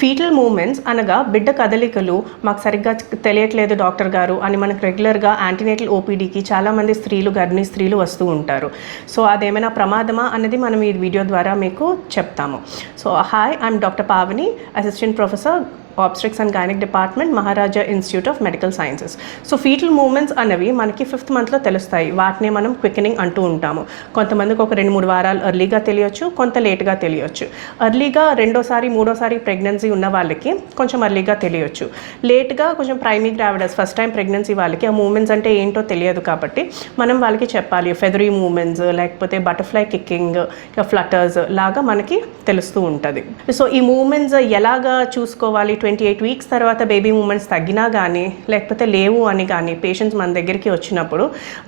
Foetal moments అనగా బిడ్డ కదలికలు మాకు సరిగ్గా తెలియట్లేదు డాక్టర్ గారు అని మనకు రెగ్యులర్గా యాంటీనేటల్ ఓపీడీకి చాలామంది స్త్రీలు గర్భిణీ స్త్రీలు వస్తూ ఉంటారు. సో అదేమైనా ప్రమాదమా అనేది మనం ఈ వీడియో ద్వారా మీకు చెప్తాము. So hi I'm doctor Pavani assistant professor obstetrics and gynaec department Maharaja institute of medical sciences so fetal moments అనేవి మనకి ఫిఫ్త్ మంత్లో తెలుస్తాయి. వాటిని మనం క్వికెనింగ్ అంటూ ఉంటాము. కొంతమందికి ఒక రెండు మూడు వారాలు ఎర్లీగా తెలియచ్చు కొంత లేట్గా తెలియచ్చు. ఎర్లీగా రెండోసారి మూడోసారి ప్రెగ్నెన్సీ ఉన్న వాళ్ళకి కొంచెం ఎర్లీగా తెలియచ్చు. లేట్గా కొంచెం primi gravidas first time pregnancy వాళ్ళకి ఆ మూమెంట్స్ అంటే ఏంటో తెలియదు కాబట్టి మనం వాళ్ళకి చెప్పాలి. ఫెదరీ మూమెంట్స్ లేకపోతే బటర్ఫ్లై కిక్కింగ్ ఫ్లటర్స్ లాగా మనకి తెలుస్తూ ఉంటుంది. సో ఈ మూమెంట్స్ ఎలాగా చూసుకోవాలి? ట్వంటీ ఎయిట్ వీక్స్ తర్వాత బేబీ మూమెంట్స్ తగ్గినా కానీ లేకపోతే లేవు అని కానీ పేషెంట్స్ మన దగ్గరికి వచ్చినప్పుడు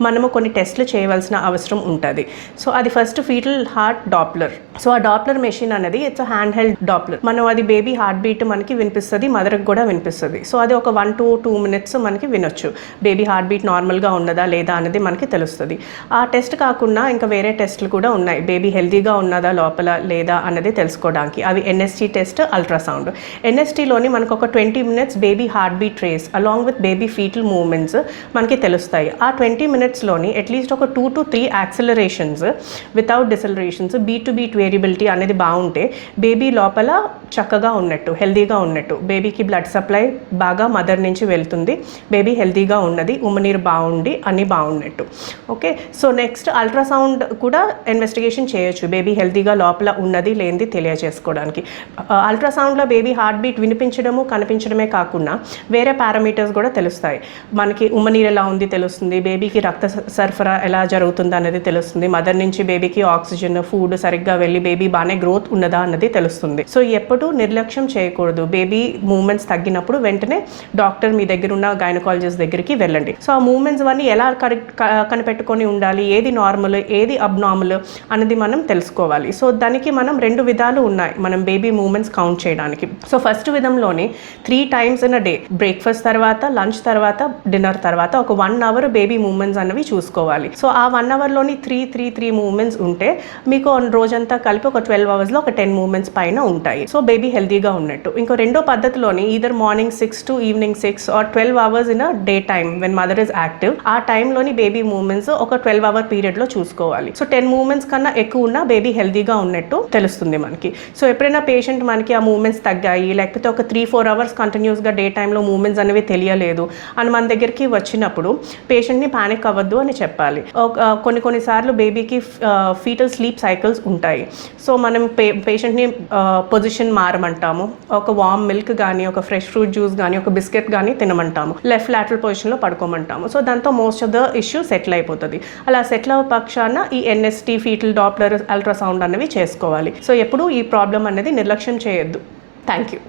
మనము కొన్ని టెస్ట్లు చేయవలసిన అవసరం ఉంటుంది. సో అది first fetal heart doppler so ఆ డాప్లర్ మెషిన్ అనేది ఇట్స్ హ్యాండ్ హెల్డ్ డాప్లర్ మనం అది బేబీ హార్ట్ బీట్ మనకి వినిపిస్తుంది మదర్కి కూడా వినిపిస్తుంది. సో అది ఒక వన్ టు టూ మినిట్స్ మనకి వినొచ్చు. బేబీ హార్ట్ బీట్ నార్మల్గా ఉన్నదా లేదా అనేది మనకి తెలుస్తుంది. ఆ టెస్ట్ కాకుండా ఇంకా వేరే టెస్ట్లు కూడా ఉన్నాయి. బేబీ హెల్తీగా ఉన్నదా లోపల లేదా అనేది తెలుసుకోవడానికి. అవి ఎన్ఎస్టీ టెస్ట్ అల్ట్రాసౌండ్ ఎన్ఎస్టీలోని మనకు ఒక twenty minutes baby heart beat trace along with baby fetal moments మనకి తెలుస్తాయి. ఆ ట్వంటీ మినిట్స్లోని అట్లీస్ట్ ఒక two to three accelerations without decelerations beat to beat variability అనేది బాగుంటే బేబీ లోపల చక్కగా ఉన్నట్టు హెల్దీగా ఉన్నట్టు బేబీకి బ్లడ్ సప్లై బాగా మదర్ నుంచి వెళ్తుంది బేబీ హెల్దీగా ఉన్నది ఉమ్మనీరు బాగుండి అన్నీ బాగున్నట్టు. ఓకే సో నెక్స్ట్ అల్ట్రాసౌండ్ కూడా ఇన్వెస్టిగేషన్ చేయొచ్చు బేబీ హెల్దీగా లోపల ఉన్నది లేనిది తెలియజేసుకోవడానికి. అల్ట్రాసౌండ్లో బేబీ హార్ట్ బీట్ వినిపించ కనిపించడమే కాకుండా వేరే పారామీటర్స్ కూడా తెలుస్తాయి. మనకి ఉమ్మనీరు ఎలా ఉంది తెలుస్తుంది బేబీకి రక్త సరఫరా ఎలా జరుగుతుంది అనేది తెలుస్తుంది. మదర్ నుంచి బేబీకి ఆక్సిజన్ ఫుడ్ సరిగ్గా వెళ్ళి బేబీ బాగానే గ్రోత్ ఉన్నదా అన్నది తెలుస్తుంది. సో ఎప్పుడు నిర్లక్ష్యం చేయకూడదు. బేబీ మూమెంట్స్ తగ్గినప్పుడు వెంటనే డాక్టర్ మీ దగ్గర ఉన్న గైనకాలజిస్ట్ దగ్గరికి వెళ్ళండి. సో ఆ మూమెంట్స్ అన్నీ ఎలా కరెక్ట్ కనిపెట్టుకొని ఉండాలి ఏది నార్మల్ ఏది అబ్నార్మల్ అనేది మనం తెలుసుకోవాలి. సో దానికి మనం రెండు విధాలు ఉన్నాయి మనం బేబీ మూమెంట్స్ కౌంట్ చేయడానికి. So first విధంలోని three times in a day breakfast తర్వాత లంచ్ తర్వాత డిన్నర్ తర్వాత ఒక వన్ అవర్ బేబీ మూమెంట్స్ అనేవి చూసుకోవాలి. సో ఆ వన్ అవర్లోని త్రీ త్రీ త్రీ మూమెంట్స్ ఉంటే మీకు రోజంతా కలిపి ఒక ట్వెల్వ్ అవర్స్లో ఒక టెన్ మూమెంట్స్ పైన ఉంటాయి. సో బేబీ హెల్తీగా ఉన్నట్టు. ఇంకో రెండో పద్ధతిలోని either morning six to evening six or twelve hours in a day time when mother is active ఆ టైంలోని బేబీ మూమెంట్స్ ఒక ట్వెల్వ్ అవర్ పీరియడ్లో చూసుకోవాలి. సో టెన్ మూమెంట్స్ కన్నా ఎక్కువ ఉన్న బేబీ హెల్తీగా ఉన్నట్టు తెలుస్తుంది మనకి. సో ఎప్పుడైనా పేషెంట్ మనకి ఆ మూమెంట్స్ తగ్గాయి లేకపోతే ఒక త్రీ ఫోర్ అవర్స్ కంటిన్యూస్గా డే టైంలో మూమెంట్స్ అనేవి తెలియలేదు. అని మన దగ్గరికి వచ్చినప్పుడు పేషెంట్ని ప్యానిక్ అవ్వద్దు అని చెప్పాలి. కొన్ని కొన్నిసార్లు బేబీకి ఫీటల్ స్లీప్ సైకిల్స్ ఉంటాయి. సో మనం పే పేషెంట్ని పొజిషన్ మారమంటాము. ఒక వామ్ మిల్క్ కానీ ఒక ఫ్రెష్ ఫ్రూట్ జ్యూస్ కానీ ఒక బిస్కెట్ కానీ తినమంటాము. లెఫ్ట్ లాటరల్ పొజిషన్లో పడుకోమంటాము. సో దాంతో most of the issue settle అయిపోతుంది. అలా సెటిల్ అవ్వ పక్షాన ఈ ఎన్ఎస్టీ ఫీటల్ డాప్లర్ అల్ట్రాసౌండ్ అనేవి చేసుకోవాలి. సో ఎప్పుడు ఈ ప్రాబ్లం అనేది నిర్లక్ష్యం చేయొద్దు. Thank you